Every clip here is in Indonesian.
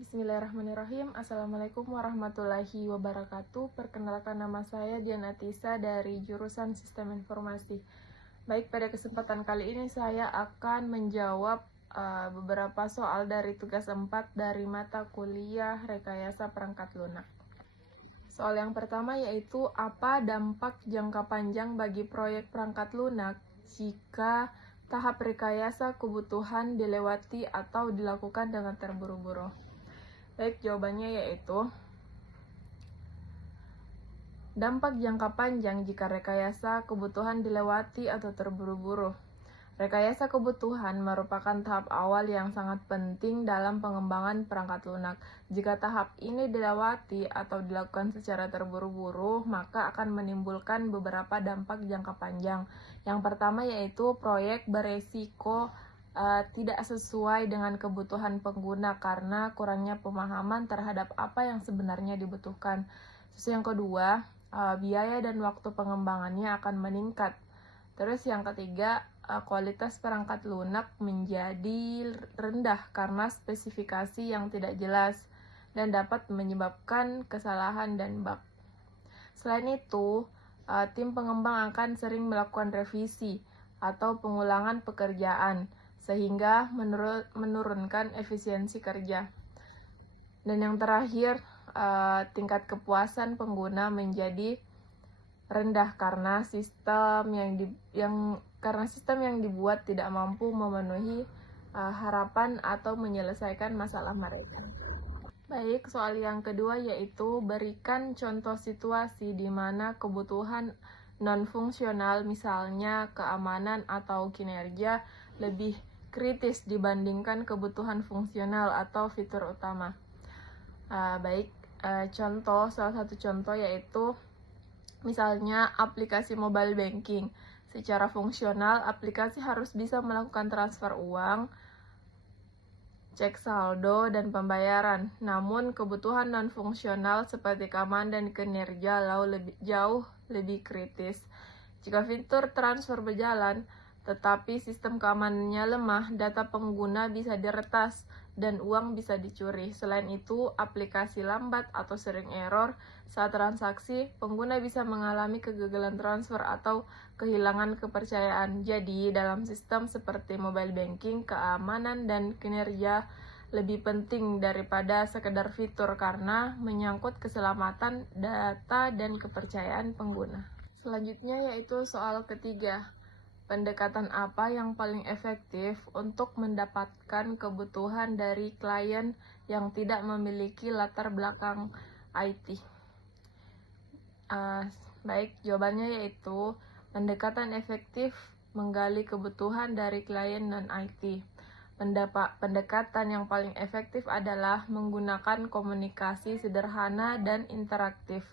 Bismillahirrahmanirrahim. Assalamualaikum warahmatullahi wabarakatuh. Perkenalkan, nama saya Diana Tisa dari jurusan Sistem Informasi. Baik, pada kesempatan kali ini saya akan menjawab beberapa soal dari tugas 4 dari mata kuliah Rekayasa Perangkat Lunak. Soal yang pertama yaitu, apa dampak jangka panjang bagi proyek perangkat lunak jika tahap rekayasa kebutuhan dilewati atau dilakukan dengan terburu-buru? Baik, jawabannya yaitu dampak jangka panjang jika rekayasa kebutuhan dilewati atau terburu-buru. Rekayasa kebutuhan merupakan tahap awal yang sangat penting dalam pengembangan perangkat lunak. Jika tahap ini dilewati atau dilakukan secara terburu-buru, maka akan menimbulkan beberapa dampak jangka panjang. Yang pertama yaitu proyek beresiko tidak sesuai dengan kebutuhan pengguna karena kurangnya pemahaman terhadap apa yang sebenarnya dibutuhkan. Terus yang kedua, biaya dan waktu pengembangannya akan meningkat. Terus yang ketiga, kualitas perangkat lunak menjadi rendah karena spesifikasi yang tidak jelas dan dapat menyebabkan kesalahan dan bug. Selain itu, tim pengembang akan sering melakukan revisi atau pengulangan pekerjaan sehingga menurunkan efisiensi kerja. Dan yang terakhir, tingkat kepuasan pengguna menjadi rendah karena sistem yang dibuat tidak mampu memenuhi harapan atau menyelesaikan masalah mereka. Baik, soal yang kedua yaitu berikan contoh situasi di mana kebutuhan non-fungsional, misalnya keamanan atau kinerja, lebih kritis dibandingkan kebutuhan fungsional atau fitur utama. Salah satu contoh yaitu misalnya aplikasi mobile banking. Secara fungsional, aplikasi harus bisa melakukan transfer uang, cek saldo, dan pembayaran. Namun, kebutuhan non-fungsional seperti keamanan dan kinerja jauh lebih kritis. Jika fitur transfer berjalan, tetapi sistem keamanannya lemah, data pengguna bisa diretas dan uang bisa dicuri. Selain itu, aplikasi lambat atau sering error saat transaksi, pengguna bisa mengalami kegagalan transfer atau kehilangan kepercayaan. Jadi, dalam sistem seperti mobile banking, keamanan dan kinerja lebih penting daripada sekedar fitur karena menyangkut keselamatan data dan kepercayaan pengguna. Selanjutnya yaitu soal ketiga. Pendekatan apa yang paling efektif untuk mendapatkan kebutuhan dari klien yang tidak memiliki latar belakang IT? Baik, jawabannya yaitu pendekatan efektif menggali kebutuhan dari klien non-IT. Pendekatan yang paling efektif adalah menggunakan komunikasi sederhana dan interaktif.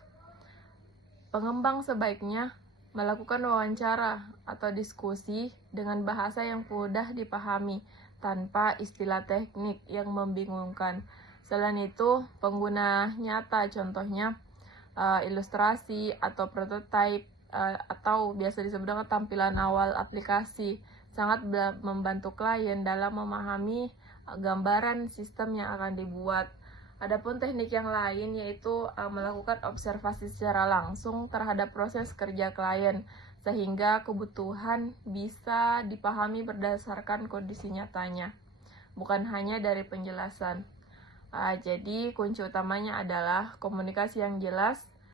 Pengembang sebaiknya melakukan wawancara atau diskusi dengan bahasa yang mudah dipahami tanpa istilah teknik yang membingungkan. Selain itu, pengguna nyata, contohnya ilustrasi atau prototype atau biasa disebut dengan tampilan awal aplikasi, sangat membantu klien dalam memahami gambaran sistem yang akan dibuat. Adapun teknik yang lain yaitu melakukan observasi secara langsung terhadap proses kerja klien sehingga kebutuhan bisa dipahami berdasarkan kondisi nyatanya, bukan hanya dari penjelasan. Jadi kunci utamanya adalah komunikasi yang jelas,